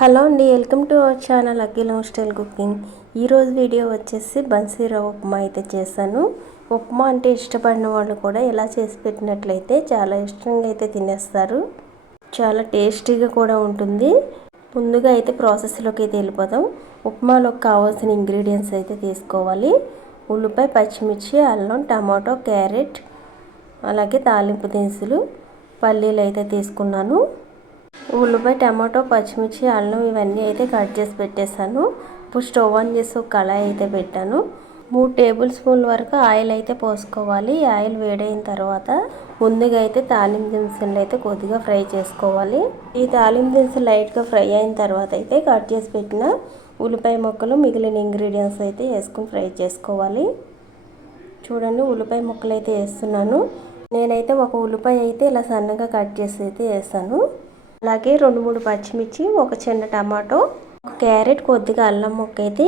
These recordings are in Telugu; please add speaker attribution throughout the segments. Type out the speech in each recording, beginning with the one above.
Speaker 1: హలో అండి welcome to our channel Akhil style cooking. ఈరోజు వీడియో వచ్చేసి బన్సీరా ఉప్మా అయితే చేశాను. ఉప్మా అంటే ఇష్టపడిన వాళ్ళు కూడా ఇలా చేసి పెట్టినట్లయితే చాలా ఇష్టంగా అయితే తినేస్తారు. చాలా టేస్టీగా కూడా ఉంటుంది. ముందుగా అయితే ప్రాసెస్లోకి అయితే వెళ్ళిపోదాం. ఉప్మాలోకి కావాల్సిన ఇంగ్రీడియంట్స్ అయితే తీసుకోవాలి. ఉల్లిపాయ పచ్చిమిర్చి అల్లం టమాటో క్యారెట్ అలాగే తాలింపు దినుసులు పల్లీలు అయితే తీసుకున్నాను. ఉల్లిపాయ టమాటో పచ్చిమిర్చి అల్లం ఇవన్నీ అయితే కట్ చేసి పెట్టేశాను. ఇప్పుడు స్టవ్ ఆన్ చేసి ఒక కళాయి అయితే పెట్టాను. మూడు టేబుల్ స్పూన్ వరకు ఆయిల్ అయితే పోసుకోవాలి. ఆయిల్ వేడైన తర్వాత ముందుగా అయితే తాలింపు దినుసులు అయితే కొద్దిగా ఫ్రై చేసుకోవాలి. ఈ తాలింపు దినుసులు లైట్గా ఫ్రై అయిన తర్వాత అయితే కట్ చేసి పెట్టిన ఉల్లిపాయ ముక్కలు మిగిలిన ఇంగ్రీడియంట్స్ అయితే వేసుకుని ఫ్రై చేసుకోవాలి. చూడండి ఉల్లిపాయ ముక్కలు అయితే వేస్తున్నాను. నేనైతే ఒక ఉల్లిపాయ అయితే ఇలా సన్నగా కట్ చేసి అయితే వేస్తాను అలాగే రెండు మూడు పచ్చిమిర్చి ఒక చిన్న టమాటో ఒక క్యారెట్ కొద్దిగా అల్లం ముక్క అయితే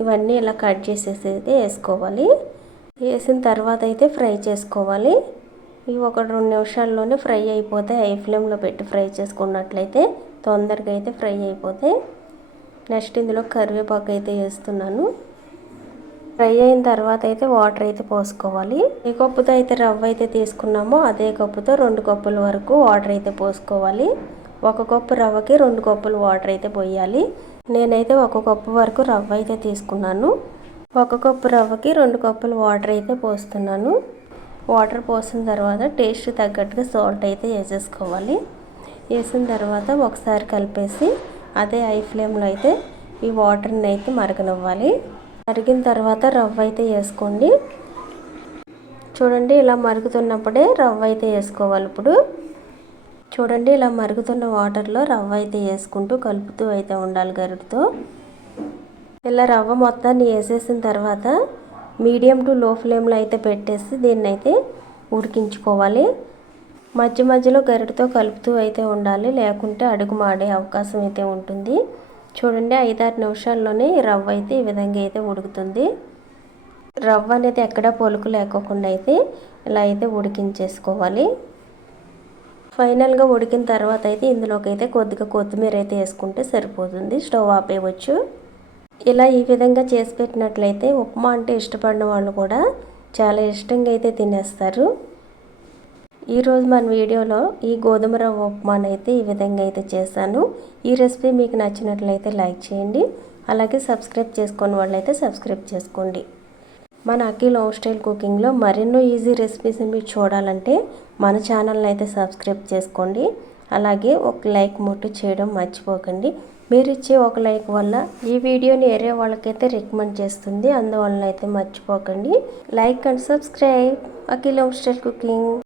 Speaker 1: ఇవన్నీ ఇలా కట్ చేసేసి అయితే వేసుకోవాలి. వేసిన తర్వాత అయితే ఫ్రై చేసుకోవాలి. ఇవి ఒక రెండు నిమిషాల్లోనే ఫ్రై అయిపోతాయి. హై ఫ్లేమ్లో పెట్టి ఫ్రై చేసుకున్నట్లయితే తొందరగా అయితే ఫ్రై అయిపోతాయి. నెక్స్ట్ ఇందులో కరివేపాకు అయితే వేస్తున్నాను. ఫ్రై అయిన తర్వాత అయితే వాటర్ అయితే పోసుకోవాలి. ఏ కప్పుతో అయితే రవ్వ అయితే తీసుకున్నామో అదే కప్పుతో రెండు కప్పుల వరకు వాటర్ అయితే పోసుకోవాలి. ఒక కప్పు రవ్వకి రెండు కప్పులు వాటర్ అయితే పోయాలి. నేనైతే ఒక కప్పు వరకు రవ్వ అయితే తీసుకున్నాను. ఒక కప్పు రవ్వకి రెండు కప్పులు వాటర్ అయితే పోస్తున్నాను. వాటర్ పోసిన తర్వాత టేస్ట్ తగ్గట్టుగా సాల్ట్ అయితే వేసేసుకోవాలి. వేసిన తర్వాత ఒకసారి కలిపేసి అదే ఐ ఫ్లేమ్లో అయితే ఈ వాటర్ని అయితే మరగనివ్వాలి. మరిగిన తర్వాత రవ్వ అయితే వేసుకోండి. చూడండి ఇలా మరుగుతున్నప్పుడే రవ్వ అయితే వేసుకోవాలి ఇప్పుడు. చూడండి ఇలా మరుగుతున్న వాటర్లో రవ్వ అయితే వేసుకుంటూ కలుపుతూ అయితే ఉండాలి గరుడుతో. ఇలా రవ్వ మొత్తాన్ని వేసేసిన తర్వాత మీడియం టు లో ఫ్లేమ్లో అయితే పెట్టేసి దీన్ని అయితే ఉడికించుకోవాలి. మధ్య మధ్యలో గరిటతో కలుపుతూ అయితే ఉండాలి లేకుంటే అడుగు మాడే అవకాశం అయితే ఉంటుంది. చూడండి ఐదారు నిమిషాల్లోనే రవ్వ అయితే ఈ విధంగా అయితే ఉడుకుతుంది. రవ్వ అనేది ఎక్కడా పొలుకు లేకోకుండా అయితే ఇలా అయితే ఉడికించేసుకోవాలి. ఫైనల్గా ఉడికిన తర్వాత అయితే ఇందులోకి అయితే కొద్దిగా కొత్తిమీర అయితే వేసుకుంటే సరిపోతుంది. స్టవ్ ఆపేయవచ్చు. ఇలా ఈ విధంగా చేసి పెట్టినట్లయితే ఉప్మా అంటే ఇష్టపడిన వాళ్ళు కూడా చాలా ఇష్టంగా అయితే తినేస్తారు. ఈరోజు మన వీడియోలో ఈ గోధుమ రవ్వ ఉప్మాను అయితే ఈ విధంగా అయితే చేశాను. ఈ రెసిపీ మీకు నచ్చినట్లయితే లైక్ చేయండి. అలాగే సబ్స్క్రైబ్ చేసుకుని వాళ్ళైతే సబ్స్క్రైబ్ చేసుకోండి. మన అఖిల్ హోమ్ స్టైల్ కుకింగ్లో మరెన్నో ఈజీ రెసిపీస్ మీరు చూడాలంటే మన ఛానల్ని అయితే సబ్స్క్రైబ్ చేసుకోండి. అలాగే ఒక లైక్ మొట్టు చేయడం మర్చిపోకండి. మీరు ఇచ్చే ఒక లైక్ వల్ల ఈ వీడియోని వేరే వాళ్ళకైతే రికమెండ్ చేస్తుంది. అందువలన అయితే మర్చిపోకండి. Like and subscribe. Akhil home style cooking.